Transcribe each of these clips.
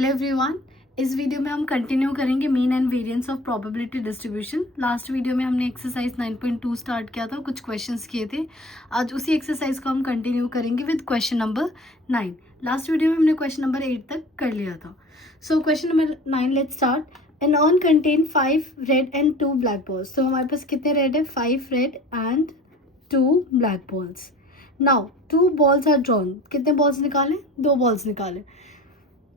Hello everyone, इस video में हम कंटिन्यू करेंगे mean and variance of probability distribution. Last video में हमने एक्सरसाइज 9.2 स्टार्ट किया था, कुछ क्वेश्चंस किए थे। आज उसी एक्सरसाइज को हम कंटिन्यू करेंगे with question number 9। Last video में हमने क्वेश्चन नंबर 8 तक कर लिया था। So question number 9, let's start. An urn contain 5 red and 2 black balls. तो हमारे पास कितने रेड है? 5 red and 2 black balls. Now 2 balls are drawn. कितने बॉल्स निकाले? 2 बॉल्स निकाले।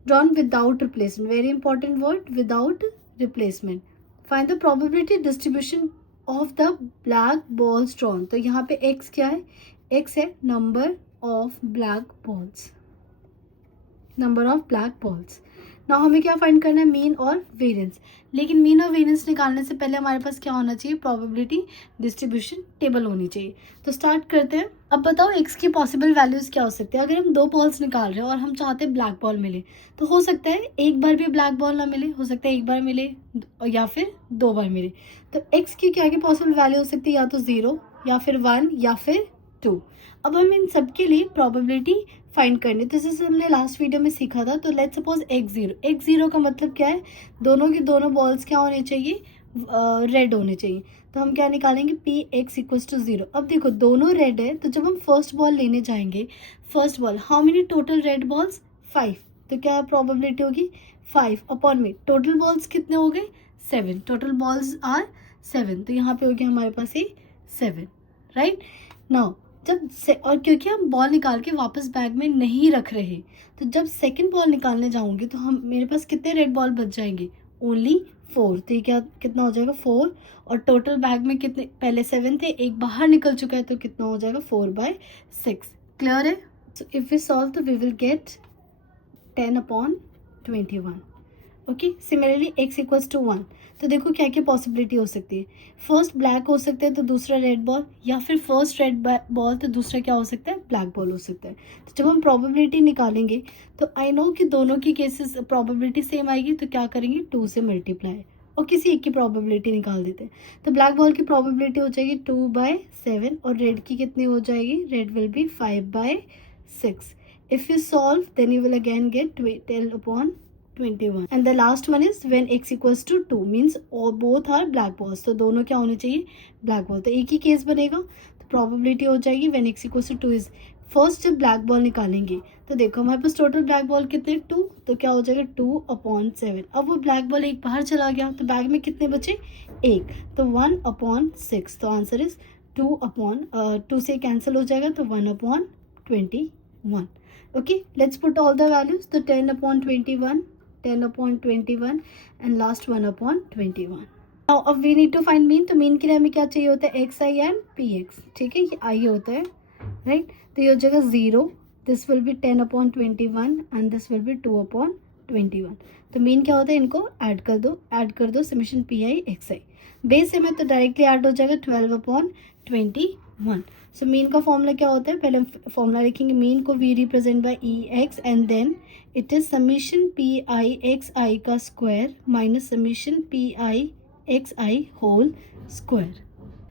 Drawn without replacement. Very important word, without replacement. Find the probability distribution of the black balls drawn. तो यहाँ पे x क्या है? x है number of black balls. Number of black balls. Now हमें क्या फाइंड करना है? मीन और वेरिएंस। लेकिन मीन और वेरिएंस निकालने से पहले हमारे पास क्या होना चाहिए? प्रोबेबिलिटी डिस्ट्रीब्यूशन टेबल होनी चाहिए। तो स्टार्ट करते हैं। अब बताओ एक्स की पॉसिबल वैल्यूज क्या हो सकती है। अगर हम 2 बॉल्स निकाल रहे हैं और हम चाहते हैं ब्लैक बॉल मिले, तो हो सकता है एक बार भी ब्लैक बॉल ना मिले, हो सकता है एक बार मिले या फिर 2 बार मिले। तो एक्स की क्या पॉसिबल वैल्यू हो सकती है? या तो 0 या फिर 1 या फिर 2। अब हम इन सब के लिए प्रोबेबिलिटी फाइंड करनी। तो जैसे हमने लास्ट वीडियो में सीखा था, तो लेट्स सपोज x0 का मतलब क्या है? दोनों की दोनों बॉल्स क्या होने चाहिए? रेड होने चाहिए। तो हम क्या निकालेंगे? px equals to 0। अब देखो दोनों रेड है, तो जब हम फर्स्ट बॉल लेने जाएंगे, first ball how many total red balls? 5। तो क्या प्रोबेबिलिटी होगी? 5 अपॉन में टोटल बॉल्स कितने हो गए? 7। Total balls are 7। तो यहाँ पे हो गया हमारे पास ये 7, राइट। नाउ जब से, और क्योंकि हम बॉल निकाल के वापस बैग में नहीं रख रहे, तो जब सेकंड बॉल निकालने जाऊंगी तो हम मेरे पास कितने रेड बॉल बच जाएंगे? ओनली 4। तो ये क्या कितना हो जाएगा? 4। और टोटल बैग में कितने? पहले 7 थे, एक बाहर निकल चुका है, तो कितना हो जाएगा? 4/6। क्लियर है? सो इफ वी सॉल्व तो we will get 10/21। Okay. Similarly x equals to 1। तो देखो क्या क्या पॉसिबिलिटी हो सकती है। फर्स्ट ब्लैक हो सकता है तो दूसरा रेड बॉल, या फिर फर्स्ट रेड बॉल तो दूसरा क्या हो सकता है? ब्लैक बॉल हो सकता है। तो जब हम प्रोबेबिलिटी निकालेंगे तो आई नो कि दोनों की केसेस प्रोबेबिलिटी सेम आएगी, तो क्या करेंगे? 2 से मल्टीप्लाई और किसी एक की प्रोबेबिलिटी निकाल देते हैं। तो ब्लैक बॉल की प्रोबेबिलिटी हो जाएगी 2/7 और रेड की कितनी हो जाएगी? Red will be 5/6। If you solve then you will again get 10/21। and the last one is when x equals to 2 means all both are black balls। तो दोनों क्या होने चाहिए? Black ball. तो एक ही केस बनेगा, तो प्रोबेबिलिटी हो जाएगी when x equals to 2 is first जब ब्लैक बॉल निकालेंगे तो देखो हमारे पास टोटल ब्लैक बॉल कितने? 2। तो क्या हो जाएगा? 2/7। अब वो ब्लैक बॉल एक बाहर चला गया, तो बैग में कितने बचे? 1। तो 1/6। तो आंसर इज 2 से कैंसिल हो जाएगा, तो 1/21। Okay, let's put all the values. तो 10/21, 10/21 एंड लास्ट 1/21। नाउ अब we need to find mean. तो मीन के लिए हमें क्या चाहिए होता है? xi and px। ठीक है, ये आई होता है, राइट। तो ये हो जाएगा 0, this will be 10/21 and this will be 2/21। तो मीन क्या होता है? इनको ऐड कर दो समेशन pi xi। बेस में तो डायरेक्टली ऐड हो जाएगा 12/21। सो मीन का फॉर्मूला क्या होता है? पहले हम फॉर्मूला लिखेंगे। मीन को we represent by ex and then it is summation pixi का square minus summation pixi whole square.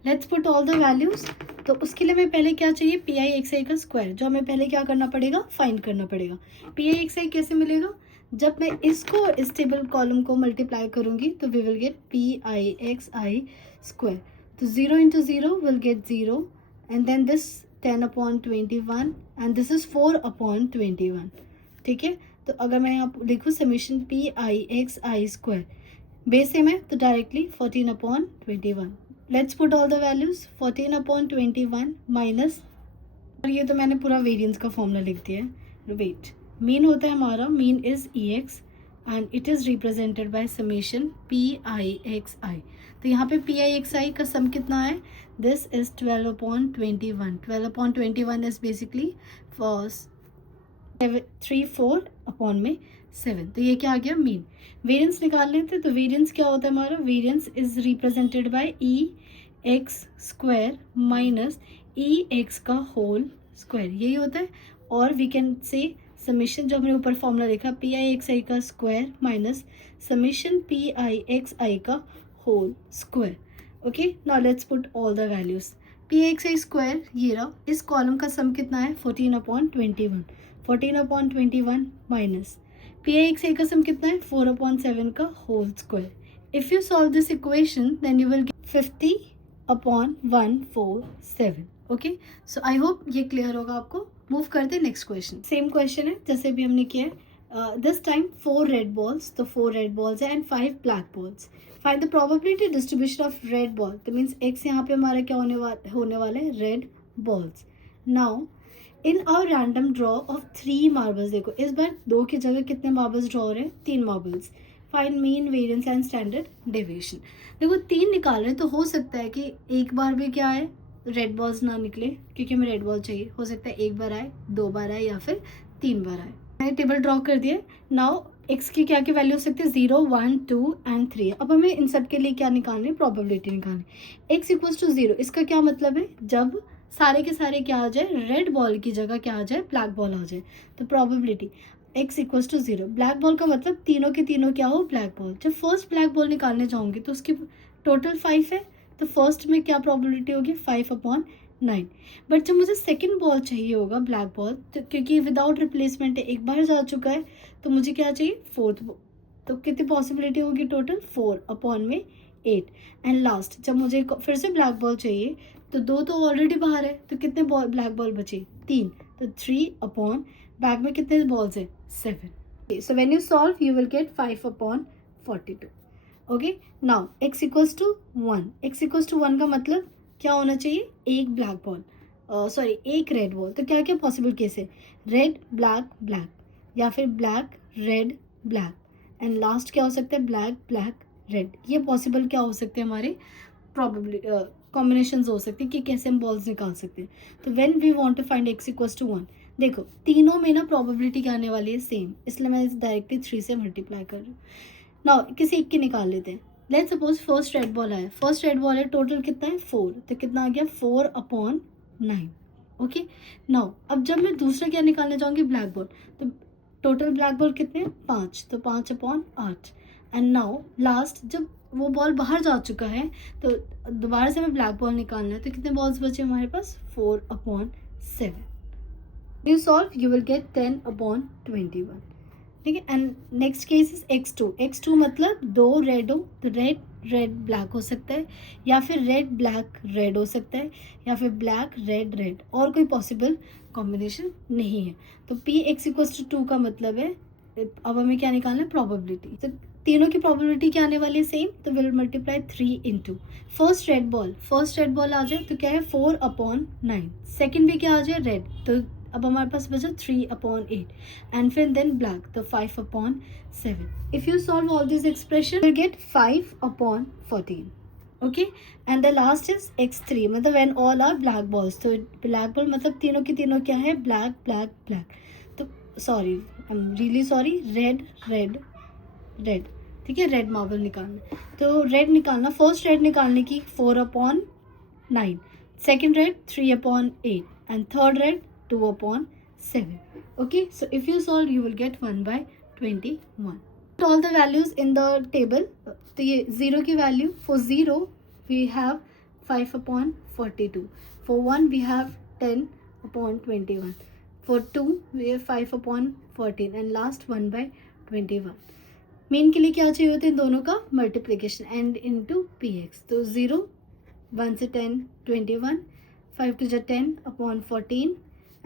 Let's put all the values. तो उसके लिए हमें पहले क्या चाहिए? pixi का स्क्वायर, जो हमें पहले क्या करना पड़ेगा? फाइंड करना पड़ेगा। pixi कैसे मिलेगा? जब मैं इसको इस टेबल कॉलम को मल्टीप्लाई करूंगी तो we will get pixi square. तो 0 into 0 will get 0 and then this 10/21 and this is 4/21। ठीक है, तो अगर मैं यहाँ लिखूँ summation pixi square, base same है तो directly 14/21। Let's put all the values. 14/21 minus, और ये तो मैंने पूरा वेरिएंस का फॉर्मूला लिख दिया है। वेट, मीन होता है हमारा, mean is ex and it is represented by summation pixi। तो यहाँ पे pixi का सम कितना है? This is 12/21। 12/21 is basically first 3/4/7। तो ये क्या आ गया? मीन। वेरिएंस निकाल लेते, तो वेरिएंस क्या होता है हमारा? Variance is represented by ex square minus ex का होल स्क्वायर, यही होता है। और वी कैन से समीशन, जो हमने ऊपर फॉर्मूला लिखा, pixi का स्क्वायर माइनस समीशन pixi का whole square. Okay, now let's put all the values. pixi square ये रहा, इस कॉलम का सम कितना है? 14/21। 14/21 minus P I X A का सम कितना है 4/7 का whole square. If you solve this equation then you will get 50/147. Okay, so I hope ये क्लियर होगा आपको. मूव करते हैं नेक्स्ट क्वेश्चन. सेम क्वेश्चन है जैसे भी हमने किया है. दिस टाइम 4 रेड बॉल्स, तो 4 रेड बॉल्स है and 5 black balls. Find the probability distribution of red ball. तो मीन्स एक्स यहाँ पे हमारा क्या होने वाला है red balls. Now in our random draw of 3 marbles. देखो इस बार 2 की जगह कितने मार्बल्स ड्रॉ हो रहे हैं 3 marbles. Find mean variance and standard deviation. देखो 3 निकाल रहे हैं तो हो सकता है कि एक बार भी क्या है रेड बॉल्स ना निकले क्योंकि हमें रेड बॉल चाहिए. हो सकता है एक बार आए, 2 बार आए या फिर 3 बार आए. मैंने टेबल ड्रॉ कर दिया. नाउ एक्स की क्या की वैल्यू हो सकती है 0, 1, 2 एंड 3. अब हमें इन सब के लिए क्या निकालनी है प्रोबेबिलिटी निकालनी. एक्स इक्वल्स टू 0 इसका क्या मतलब है जब सारे के सारे क्या आ जाए रेड बॉल की जगह क्या आ जाए ब्लैक बॉल आ जाए. तो probability X equals to 0. Black ball का मतलब तीनों के तीनों क्या हो ब्लैक बॉल. जब फर्स्ट ब्लैक बॉल निकालने जाऊंगी तो उसकी टोटल 5 है तो फर्स्ट में क्या प्रोबेबिलिटी होगी 5/9. बट जब मुझे सेकंड बॉल चाहिए होगा ब्लैक बॉल तो क्योंकि विदाउट रिप्लेसमेंट एक बार जा चुका है तो मुझे क्या चाहिए फोर्थ. तो कितनी पॉसिबिलिटी होगी टोटल 4/8. एंड लास्ट जब मुझे फिर से ब्लैक बॉल चाहिए तो 2 तो ऑलरेडी बाहर है तो कितने बॉल ब्लैक बॉल बचे 3. तो 3 बैक में कितने बॉल्स है 7. So when you solve you will get 5/42. Okay, now x equals to 1. x equals to 1 का मतलब क्या होना चाहिए एक ब्लैक बॉल सॉरी एक रेड बॉल. तो क्या क्या पॉसिबल केस है रेड ब्लैक ब्लैक या फिर black red black and last क्या हो सकता है ब्लैक ब्लैक रेड. ये पॉसिबल क्या हो सकते हैं हमारे प्रोबेबली कॉम्बिनेशंस हो सकते हैं कि कैसे हम बॉल्स निकाल सकते हैं. तो when we want to find x equals to 1 देखो तीनों में ना प्रोबेबिलिटी क्या आने वाली है सेम इसलिए मैं इस डायरेक्टली 3 से मल्टीप्लाई कर रही हूँ. नाउ किसी एक की निकाल लेते हैं. Let's suppose first red ball है. फर्स्ट रेड बॉल है टोटल कितना है 4 तो कितना आ गया 4/9. ओके, नाउ अब जब मैं दूसरा क्या निकालने जाऊंगी ब्लैक बॉल तो टोटल ब्लैक बॉल कितने हैं 5 तो 5/8. एंड नाउ लास्ट जब वो बॉल बाहर जा चुका है तो दोबारा से हमें ब्लैक बॉल निकालना है तो कितने बॉल्स बचे हमारे पास 4/7. You solve you will get 10/21. ठीक है. And next case is x2. x2 मतलब 2 रेड हो तो रेड रेड ब्लैक हो सकता है या फिर रेड ब्लैक रेड हो सकता है या फिर ब्लैक रेड रेड और कोई पॉसिबल कॉम्बिनेशन नहीं है. तो p x इक्वल्स टू 2 का मतलब है अब हमें क्या निकालना है प्रोबेबिलिटी. तो तीनों की प्रोबेबिलिटी क्या आने वाली है सेम तो will multiply 3 into first red ball आ जाए तो क्या है 4/9. सेकेंड भी क्या आ जाए रेड तो अब हमारे पास बचा 3/8 एंड फिर देन ब्लैक तो 5/7. If you solve all this expression you get 5/14. Okay, and the last is x3 मतलब when all are black balls. तो ब्लैक बॉल मतलब तीनों की तीनों क्या है ब्लैक ब्लैक ब्लैक. तो sorry I am really sorry red red red. ठीक है, रेड मार्बल निकालना तो रेड निकालना फर्स्ट रेड निकालने की 4/9, second red 3/8 and third red 2/7. Okay, so if you solve you will get 1/21. Put all the values in the table. तो ये 0 की value for 0 we have 5/42. For 1 we have 10/21. For 2 we have 5/14 and last 1/21. Main के लिए क्या चाहिए होता है दोनों का मल्टीप्लिकेशन एंड इनटू px. तो 0 1 से 10 21 5 to 10/14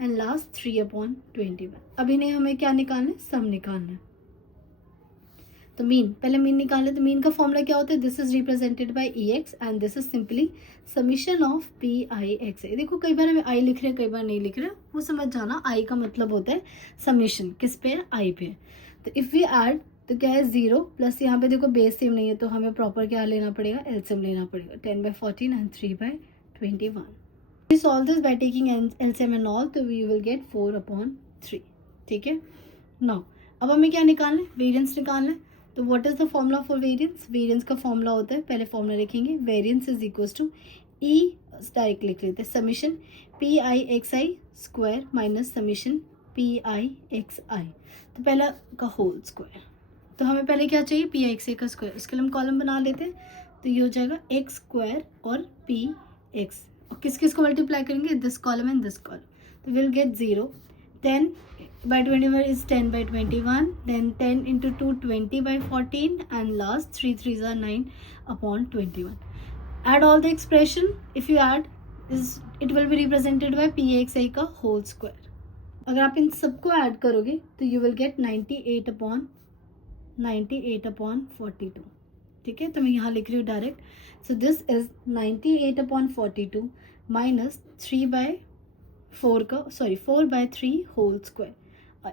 एंड लास्ट 3/21. अब इन्हें हमें क्या निकालना है सम निकालना है. तो मीन पहले मीन निकालना है. तो मीन का फॉर्मूला क्या होता है this is represented by EX and this is simply summation of PIX. देखो कई बार हमें I लिख रहे हैं कई बार नहीं लिख रहे वो समझ जाना. I का मतलब होता है समीशन किस पे है I पे. तो इफ वी ऐड तो क्या है 0 प्लस यहाँ पे देखो बेस सेम नहीं है तो हमें प्रॉपर क्या लेना पड़ेगा LCM लेना पड़ेगा 10/14 and 3/21. We solve this by taking LCM and all तो we will get 4/3. ठीक है. Now अब हमें क्या निकालना है वेरिएंस निकालना है. तो what is the formula for variance. Variance का फॉर्मूला होता है पहले फॉर्मूला लिखेंगे variance is equals to E direct लिख लेते हैं summation PIXI square minus summation PIXI. तो पहला का होल स्क्वायर. तो हमें पहले क्या चाहिए PIXI का स्क्वायर. इसके लिए हम कॉलम बना लेते हैं तो ये हो जाएगा x स्क्वायर और PX और किस किस को मल्टीप्लाई करेंगे this column and this column. तो will get 0 10 by 21 is 10 by 21, then 10 into 2 20 by 14, and last 3 3s are 9 upon 21. Add all the expression. If you add, is it will be represented by pxi का whole square. अगर आप इन सबको add करोगे तो you will get 98 upon 42. ठीक है, तो मैं यहाँ लिख रही हूँ direct. So this is 98 upon 42 minus 4 by 3 whole square.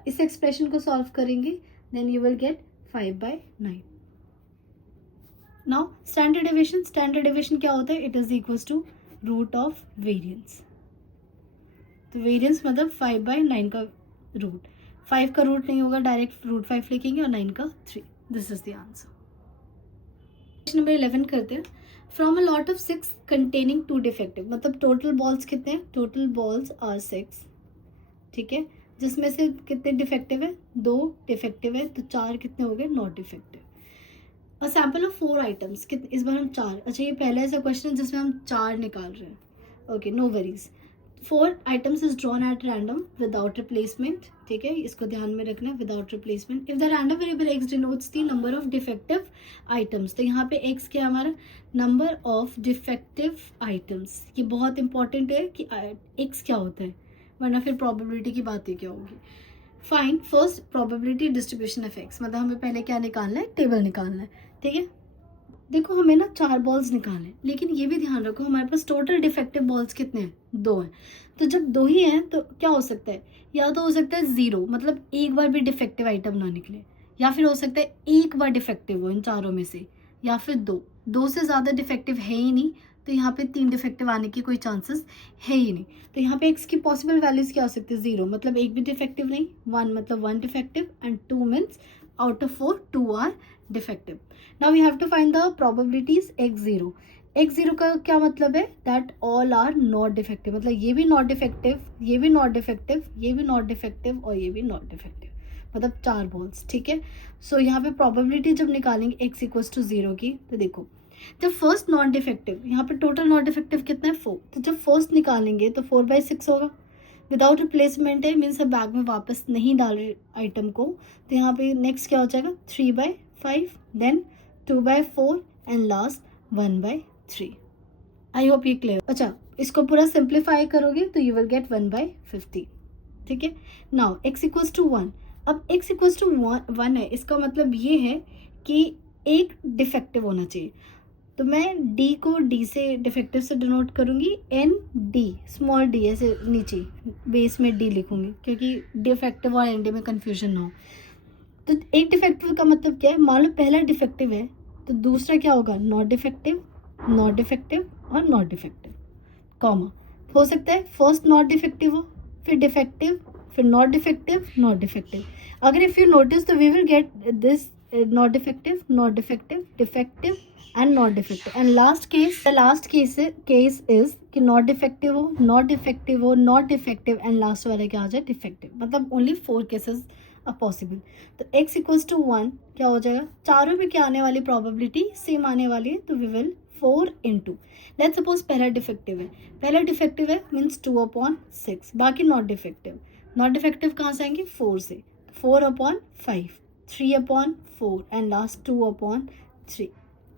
इस एक्सप्रेशन को सॉल्व करेंगे then you will get 5 by 9. Now standard deviation क्या होता है? It is equals to root of variance. तो वेरिएंस मतलब 5 by 9 का रूट. 5 का रूट नहीं होगा, डायरेक्ट रूट 5 लिखेंगे और 9 का 3. This is the answer. Question number 11 करते हैं. From a lot of 6 containing 2 defective, मतलब टोटल बॉल्स कितने हैं? Total balls are 6. ठीक है, जिसमें से कितने डिफेक्टिव है? 2 डिफेक्टिव है, तो 4 कितने हो गए? Not defective. A sample of 4 items, कितने इस बार हम 4. अच्छा, ये पहला ऐसा क्वेश्चन है जिसमें हम 4 निकाल रहे हैं. Okay, no worries. 4 items is drawn at random without replacement. ठीक है, इसको ध्यान में रखना है, without replacement. If the random variable x denotes the number of defective items, तो यहाँ पे x क्या हमारा? number of defective items. ये बहुत इंपॉर्टेंट है कि x क्या होता है, वरना फिर probability की बात ही क्या होगी. Find first probability distribution of x, मतलब हमें पहले क्या निकालना है? टेबल निकालना है. ठीक है, देखो हमें ना 4 बॉल्स निकालने, लेकिन ये भी ध्यान रखो हमारे पास टोटल डिफेक्टिव बॉल्स कितने हैं? 2 हैं. तो जब 2 ही हैं तो क्या हो सकता है? या तो हो सकता है 0, मतलब एक बार भी डिफेक्टिव आइटम ना निकले, या फिर हो सकता है एक बार डिफेक्टिव हो इन चारों में से, या फिर 2 से ज़्यादा डिफेक्टिव है ही नहीं, तो यहाँ पे 3 डिफेक्टिव आने की कोई चांसेस है ही नहीं. तो यहाँ पे x की पॉसिबल वैल्यूज क्या हो सकती है? 0 मतलब एक भी डिफेक्टिव नहीं, 1 मतलब 1 defective, and 2 means out of 4 2 are defective. Now we have to find the probabilities x0. x0 का क्या मतलब है? That all are not defective, मतलब ये भी नॉट डिफेक्टिव, ये भी नॉट डिफेक्टिव, ये भी नॉट डिफेक्टिव और ये भी नॉट डिफेक्टिव, मतलब 4 बॉल्स. ठीक है, सो यहाँ पे प्रोबेबिलिटी जब निकालेंगे x इक्वल्स टू 0 की, तो देखो जब फर्स्ट नॉट डिफेक्टिव, यहाँ पे टोटल नॉट डिफेक्टिव कितना है? 4. तो जब फर्स्ट निकालेंगे तो 4 by 6 होगा. विदाउट रिप्लेसमेंट है, मीन्स बैग में वापस नहीं डाल रहे आइटम को, तो यहाँ पे नेक्स्ट क्या हो जाएगा? 3 by 5, then 2 by 4 and last 1 by 3. I hope ये क्लियर. अच्छा, इसको पूरा सिंप्लीफाई करोगे तो यू विल गेट 1 by 50. ठीक है, नाउ x इक्वल्स टू 1. अब x इक्वल्स टू 1 है, इसका मतलब ये है कि एक डिफेक्टिव होना चाहिए. तो मैं d को d से डिफेक्टिव से डिनोट करूँगी, एन डी, स्मॉल d, ऐसे नीचे बेस में d लिखूँगी, क्योंकि डिफेक्टिव और एन डी में कन्फ्यूजन ना हो. तो एक डिफेक्टिव का मतलब क्या है? मान लो पहला डिफेक्टिव है, तो दूसरा क्या होगा? नॉट डिफेक्टिव, नॉट डिफेक्टिव और नॉट डिफेक्टिव, कॉमा. हो सकता है फर्स्ट नॉट डिफेक्टिव हो, फिर डिफेक्टिव, फिर नॉट डिफेक्टिव, नॉट डिफेक्टिव. अगर इफ़ यू नोटिस तो we will get this not defective, not defective, defective and not defective. And last case, the last case is कि not defective हो, not defective हो, not defective and last वाले क्या आ जाए? Defective. मतलब only 4 cases are possible. तो x equals to 1 क्या हो जाएगा? चारों में क्या आने वाली प्रोबेबिलिटी? सेम आने वाली है, तो we will 4 into, let's suppose पहला डिफेक्टिव है, मीन्स 2 अपॉन 6, बाकी नॉट डिफेक्टिव. नॉट डिफेक्टिव कहाँ से आएंगे? 4 से, 4 upon 5, 3 upon 4 and last 2 upon 3.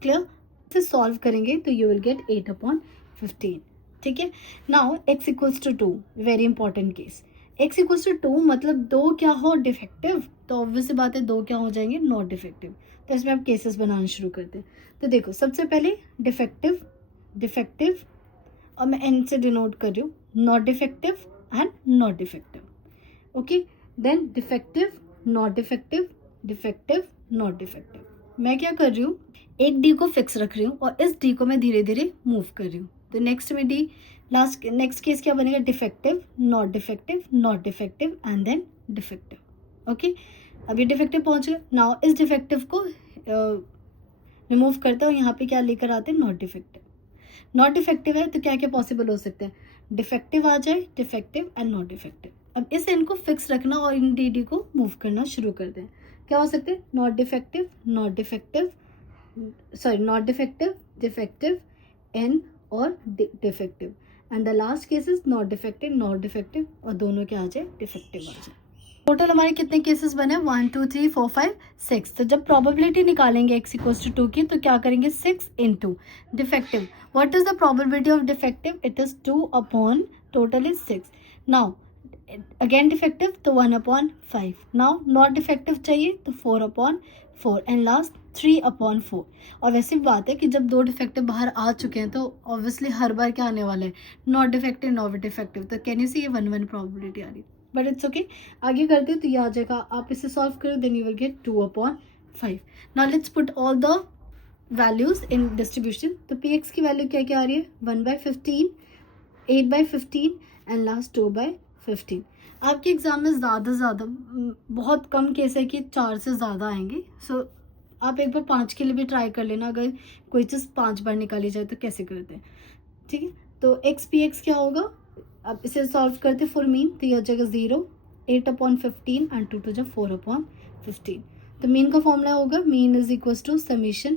Clear? से सॉल्व करेंगे तो यू विल गेट 8 अपॉन 15. ठीक है, now x equals to 2, very important case. x equals to 2 मतलब 2 क्या हो? डिफेक्टिव, तो ऑब्वियस बात है 2 क्या हो जाएंगे? Not defective. तो इसमें आप केसेस बनाना शुरू करते हैं. तो देखो सबसे पहले डिफेक्टिव और मैं n से डिनोट कर रही हूँ, not defective and not defective. Okay, then defective, not defective, defective, not defective. मैं क्या कर रही हूँ? एक d को फिक्स रख रही हूँ और इस d को मैं धीरे धीरे मूव कर रही हूँ. तो नेक्स्ट में d, नेक्स्ट केस क्या बनेगा? Defective, not defective, not defective and then defective. Okay, अब ये डिफेक्टिव पहुँच गए. नाउ इस डिफेक्टिव को रिमूव करते हैं और यहाँ पे क्या लेकर आते हैं? Not defective. नॉट डिफेक्टिव है तो क्या क्या पॉसिबल हो सकते हैं? डिफेक्टिव आ जाए, डिफेक्टिव एंड नॉट डिफेक्टिव. अब इस एन को फिक्स रखना और इन डी को मूव करना शुरू करते हैं. क्या हो सकते हैं? Not defective, not defective, sorry not defective, defective, and और defective. And the last case is not defective, not defective और दोनों क्या आ जाए? डिफेक्टिव आ जाए. टोटल हमारे कितने केसेस बने, 1 2 3 4 5 6। तो जब प्रोबेबिलिटी निकालेंगे x इक्वल्स टू 2 की, तो क्या करेंगे 6 into defective. What is the probability of defective, it is 2 upon total is 6। Now again defective तो 1 अपॉन 5। नाउ नॉट डिफेक्टिव चाहिए तो 4 अपॉन 4 एंड लास्ट 3 अपॉन 4। और वैसे भी बात है कि जब दो डिफेक्टिव बाहर आ चुके हैं तो ऑब्वियसली हर बार क्या आने वाला है, नॉट डिफेक्टिव नॉट डिफेक्टिव। तो कैन यू सी ये 1 1 प्रोबेबिलिटी आ रही, बट इट्स ओके। आगे करते हो तो ये आ जाएगा, आप इसे सॉल्व करो then you will get 2 upon 5। Now let's put all the values in distribution. तो पी एक्स की वैल्यू क्या क्या आ रही है, 1/15, 8/15 एंड लास्ट 2/15। आपके एग्जाम में ज़्यादा से ज़्यादा बहुत कम केस है कि 4 से ज़्यादा आएंगे। सो आप एक बार 5 के लिए भी ट्राई कर लेना, अगर कोई चीज़ 5 बार निकाली जाए तो कैसे करते हैं, ठीक है। तो एक्स पी एक्स क्या होगा, अब इसे सॉल्व करते फॉर मीन, तो ये हो जाएगा 0, 8/15 एंड 2 2 4/15। तो मीन का फॉर्मूला होगा, mean is equals to summation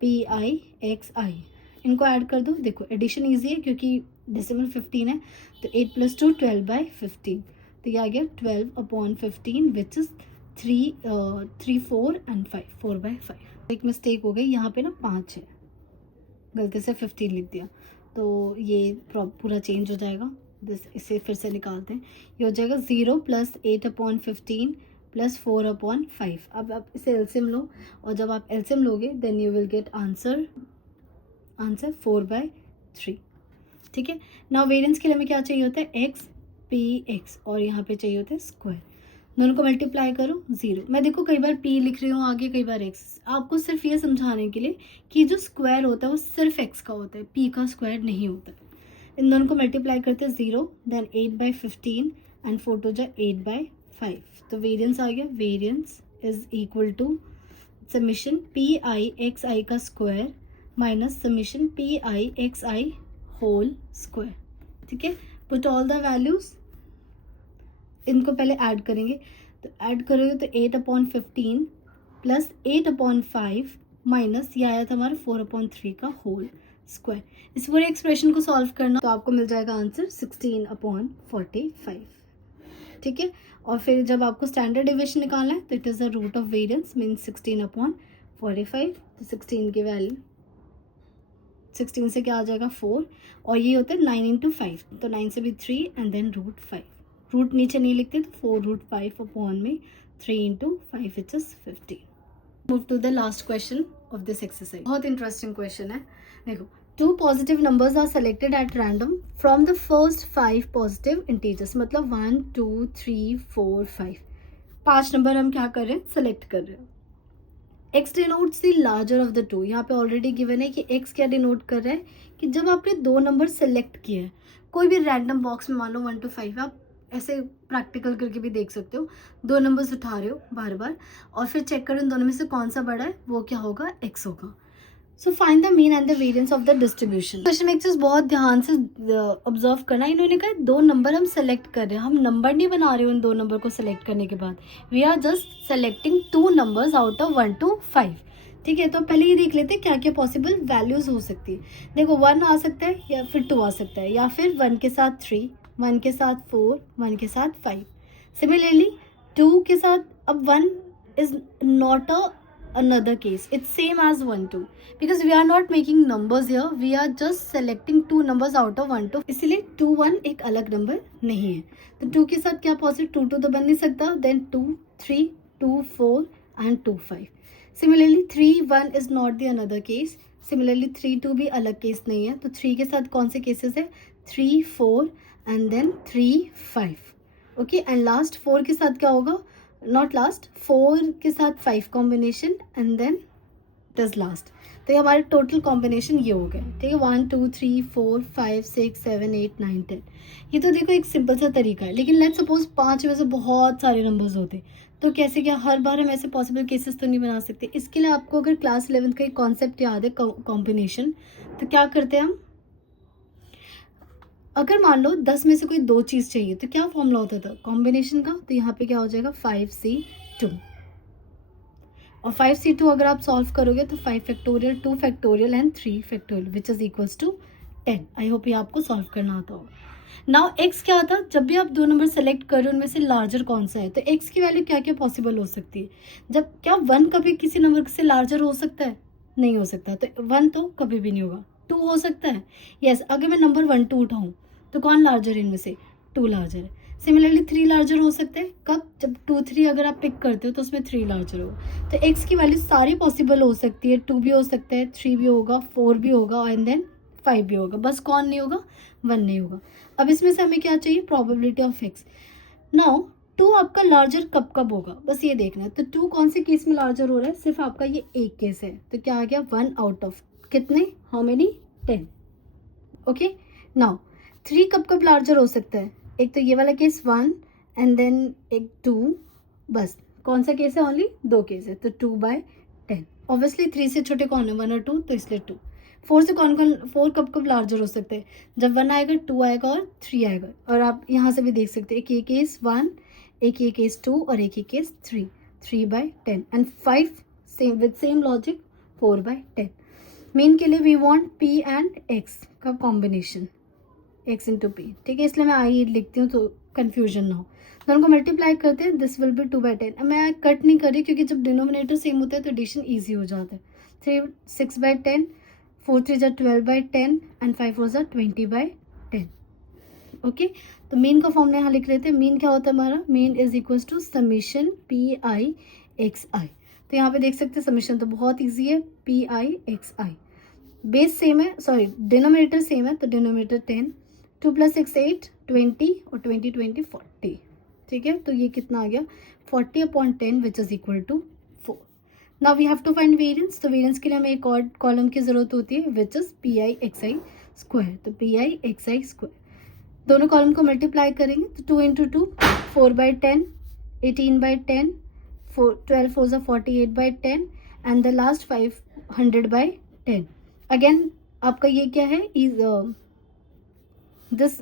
P I X I. इनको ऐड कर दो, देखो एडिशन ईजी है क्योंकि डेसिमल 15 है, तो 8 + 2 12/15। तो ये आ गया 12/15 विच इज 3 4 एंड 5 4/5। एक मिस्टेक हो गई यहाँ पे ना, 5 है, गलती से 15 लिख दिया, तो ये पूरा चेंज हो जाएगा। इसे फिर से निकालते हैं, ये हो जाएगा 0 + 8/15 + 4/5। अब आप इसे एलसीएम लो, और जब आप एलसीएम लोगे then you will get answer 4/3, ठीक है। नाउ वेरिएंस के लिए हमें क्या चाहिए होता है, एक्स पी एक्स, और यहाँ पे चाहिए होता है स्क्वायर। दोनों को मल्टीप्लाई करो 0। मैं देखो कई बार p लिख रही हूँ आगे, कई बार x, आपको सिर्फ ये समझाने के लिए कि जो स्क्वायर होता है वो सिर्फ x का होता है, p का स्क्वायर नहीं होता है। इन दोनों को मल्टीप्लाई करते हैं 0, देन 8/15 एंड 4 2 8/5। तो वेरिएंस आ गया, variance is equal to summation P I X I का square minus summation P I X I whole square, ठीक है। पुट ऑल द वैल्यूज, इनको पहले ऐड करेंगे, तो ऐड करोगे तो 8/15 + 8/5 माइनस ये आया था हमारा 4/3 का होल स्क्वायर। इस पूरे एक्सप्रेशन को सॉल्व करना तो आपको मिल जाएगा आंसर 16/45, ठीक है। और फिर जब आपको स्टैंडर्ड डेविएशन निकालना है तो it is the root of variance mean 16/45। तो 16 की वैल्यू 16 से क्या आ जाएगा 4, और ये होता है 9 × 5, तो 9 से भी 3 एंड देन √5। रूट नीचे नहीं लिखते तो 4√5 अपॉन में 3 × 5 which is 50। Move to the last question of this exercise. बहुत इंटरेस्टिंग क्वेश्चन है। देखो, 2 positive numbers are selected at random from the first 5 positive integers, मतलब 1 2 3 4 5। 5 नंबर हम क्या कर रहे हैं, सेलेक्ट कर रहे हैं। x denotes the larger of the 2। यहाँ पे ऑलरेडी गिवन है कि x क्या डिनोट कर रहा है कि जब आपने 2 नंबर सेलेक्ट किए हैं, कोई भी रैंडम बॉक्स में, मान लो 1 to 5, आप ऐसे प्रैक्टिकल करके भी देख सकते हो, 2 नंबर्स उठा रहे हो बार बार और फिर चेक करो इन दोनों में से कौन सा बड़ा है, वो क्या होगा, x होगा। So find the mean and the variance of the distribution. Question में एक चीज बहुत ध्यान से ऑब्जर्व करना, इन्होंने कहा 2 नंबर हम सेलेक्ट कर रहे हैं, हम नंबर नहीं बना रहे हो इन 2 नंबर को सेलेक्ट करने के बाद, we are just selecting 2 numbers out of 1 to 5, ठीक है। तो पहले ये देख लेते हैं क्या क्या पॉसिबल वैल्यूज हो सकती है। देखो 1 आ सकता है या फिर 2 आ सकता है, या फिर 1 के साथ 3, 1 के साथ 4, 1 के साथ 5। सिमिलरली 2 के साथ, अब 1 is not another case, it's same as 1 2, because we are not making numbers here, we are just selecting 2 numbers out of 1 2, इसलिए 2 1 एक अलग नंबर नहीं है। तो 2 के साथ क्या पॉसिबल, 2 2 तो बन नहीं सकता, then 2 3 2 4 and 2 5। Similarly 3 1 is not the another case, similarly 3 2 भी अलग केस नहीं है। तो 3 के साथ कौन से केसेस है, 3 4 and then 3 5, okay. And last 4 के साथ क्या होगा, नॉट लास्ट, 4 के साथ 5 combination and then it last. तो ये हमारे टोटल कॉम्बिनेशन ये हो गए, ठीक है, 1 2 3 4 5 6 7 8 9 10। ये तो देखो एक सिंपल सा तरीका है, लेकिन लेट्स सपोज 5 में से बहुत सारे नंबर्स होते तो कैसे, क्या हर बार हम ऐसे पॉसिबल केसेस तो नहीं बना सकते। इसके लिए आपको अगर क्लास 11th का एक कॉन्सेप्ट याद है, कॉम्बिनेशन, तो क्या करते हैं हम, अगर मान लो 10 में से कोई 2 चीज़ चाहिए तो क्या फॉर्मूला होता था कॉम्बिनेशन का, तो यहाँ पे क्या हो जाएगा 5C2, और 5C2 अगर आप सॉल्व करोगे तो 5 factorial 2 factorial and 3 factorial which is equals to 10। I hope ये आपको सॉल्व करना आता होगा। नाउ x क्या था, जब भी आप दो नंबर सेलेक्ट कर रहे हो उनमें से लार्जर कौन सा है, तो x की वैल्यू क्या क्या पॉसिबल हो सकती है। जब क्या 1 कभी किसी नंबर से लार्जर हो सकता है, नहीं हो सकता, तो 1 तो कभी भी नहीं होगा। 2 हो सकता है, यस, अगर मैं नंबर 1 2 उठाऊँ तो कौन लार्जर है इनमें से, 2 लार्जर है। सिमिलरली 3 लार्जर हो सकते हैं, कब, जब 2 3 अगर आप पिक करते हो तो उसमें 3 लार्जर होगा। तो x की वैल्यू सारी पॉसिबल हो सकती है, 2 भी हो सकता है, 3 भी होगा, 4 भी होगा एंड देन 5 भी होगा, बस कौन नहीं होगा, 1 नहीं होगा। अब इसमें से हमें क्या चाहिए, प्रोबेबिलिटी ऑफ x। नाउ 2 आपका लार्जर कब कब होगा, बस ये देखना है। तो 2 कौन से केस में लार्जर हो रहा है, सिर्फ आपका ये एक केस है, तो क्या आ गया 1 आउट ऑफ कितने, हाउ मेनी, 10। ओके, नाउ 3 कब कब लार्जर हो सकता है, एक तो ये वाला केस 1 एंड देन एक 2, बस कौन सा केस है, ओनली 2 केस है, तो 2/10। ऑब्वियसली 3 से छोटे कौन है, 1 और 2, तो इसलिए 2। 4 से कौन कौन, 4 कब कब लार्जर हो सकते हैं, जब 1 आएगा, 2 आएगा और 3 आएगा। और आप यहाँ से भी देख सकते हैं, एक ये केस 1, एक ये केस 2 और एक ये case 3, 3/10 and 5 same with same logic 4/10। Mean के लिए we want p and x का कॉम्बिनेशन, x इंटू पी, ठीक है, इसलिए मैं आई लिखती हूँ तो कन्फ्यूजन ना हो। दोनों को मल्टीप्लाई करते हैं, दिस विल बी 2/10। मैं कट नहीं कर रही क्योंकि जब डिनोमिनेटर सेम होता है तो एडिशन ईजी हो जाता है। 3 6/10, 4 3 जा 12/10 एंड 5 4 जा 20/10। ओके, तो मीन का फॉर्मूला यहाँ लिख रहे थे। मीन क्या होता है हमारा, mean is equals to summation PI/XI। तो यहाँ पे देख सकते हैं समीशन तो बहुत ईजी है, PI/XI। बेस सेम है, सॉरी डिनोमिनेटर सेम है, तो डिनोमिनेटर 10, 2 + 6 8, 20 और 20 20 40, ठीक है। तो ये कितना आ गया, 40/10 which is equal to 4। Now we have to find variance. तो वेरिएंस के लिए हमें एक और कॉलम की जरूरत होती है विच इज PI/XI स्क्वायर। तो PI/XI स्क्वायर, दोनों कॉलम को मल्टीप्लाई करेंगे तो 2 × 2 4/10, 18/10, 12 4 = 48/10 एंड द लास्ट 5 100/10। अगेन आपका ये क्या है, is this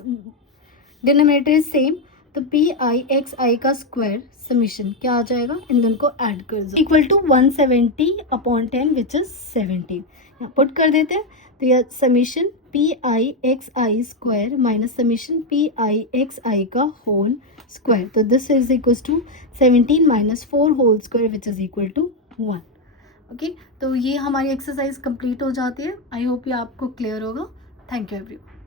denominator is same, तो PI/XI का स्क्वायर समीशन क्या आ जाएगा, इन दोनों को ऐड कर दो, इक्वल टू 170/10 विच इज 17। यहाँ पुट कर देते हैं, तो यह summation PI/XI square minus summation PI/XI का होल स्क्वायर, तो this is equal to 17 - 4 whole square which is equal to 1। Okay, तो ये हमारी एक्सरसाइज कंप्लीट हो जाती है। आई होप ये आपको क्लियर होगा। Thank you everyone.